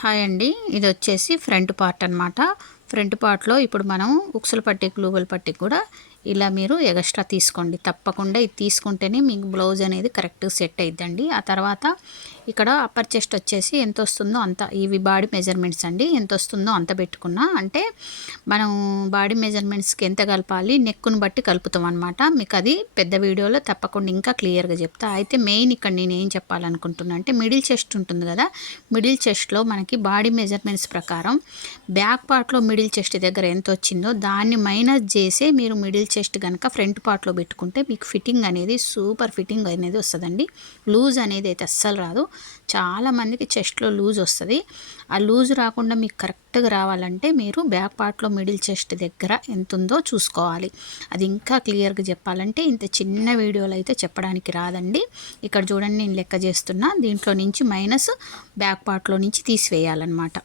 Hi అండి, ఇది వచ్చేసి ఫ్రంట్ పార్ట్ అనమాట. ఫ్రంట్ పార్ట్లో ఇప్పుడు మనం ఉక్సుల పట్టీ గ్లూగల్ పట్టీ కూడా ఇలా మీరు ఎక్స్ట్రా తీసుకోండి. తప్పకుండా ఇది తీసుకుంటేనే మీకు బ్లౌజ్ అనేది కరెక్ట్గా సెట్ అయిద్దండి. ఆ తర్వాత ఇక్కడ అప్పర్ చెస్ట్ వచ్చేసి ఎంత వస్తుందో అంత, ఇవి బాడీ మెజర్మెంట్స్ అండి, ఎంత వస్తుందో అంత పెట్టుకున్నా. అంటే మనం బాడీ మెజర్మెంట్స్కి ఎంత కలపాలి నెక్కును బట్టి కలుపుతాం అనమాట. మీకు అది పెద్ద వీడియోలో తప్పకుండా ఇంకా క్లియర్గా చెప్తా. అయితే మెయిన్ ఇక్కడ నేను ఏం చెప్పాలనుకుంటున్నా అంటే మిడిల్ చెస్ట్ ఉంటుంది కదా, మిడిల్ చెస్ట్లో మనకి బాడీ మెజర్మెంట్స్ ప్రకారం బ్యాక్ పార్ట్లో మిడిల్ చెస్ట్ దగ్గర ఎంత వచ్చిందో దాన్ని మైనస్ చేసే మీరు మిడిల్ చెస్ట్ కనుక ఫ్రంట్ పార్ట్లో పెట్టుకుంటే మీకు ఫిట్టింగ్ అనేది సూపర్ ఫిట్టింగ్ అనేది వస్తుందండి. లూజ్ అనేది అయితే అస్సలు రాదు. చాలామందికి చెస్ట్లో లూజ్ వస్తుంది. ఆ లూజ్ రాకుండా మీకు కరెక్ట్గా రావాలంటే మీరు బ్యాక్ పార్ట్లో మిడిల్ చెస్ట్ దగ్గర ఎంత ఉందో చూసుకోవాలి. అది ఇంకా క్లియర్గా చెప్పాలంటే ఇంత చిన్న వీడియోలో అయితే చెప్పడానికి రాదండి. ఇక్కడ చూడండి, నేను లెక్క చేస్తున్నా. దీంట్లో నుంచి మైనస్ బ్యాక్ పార్ట్లో నుంచి తీసివేయాలన్నమాట.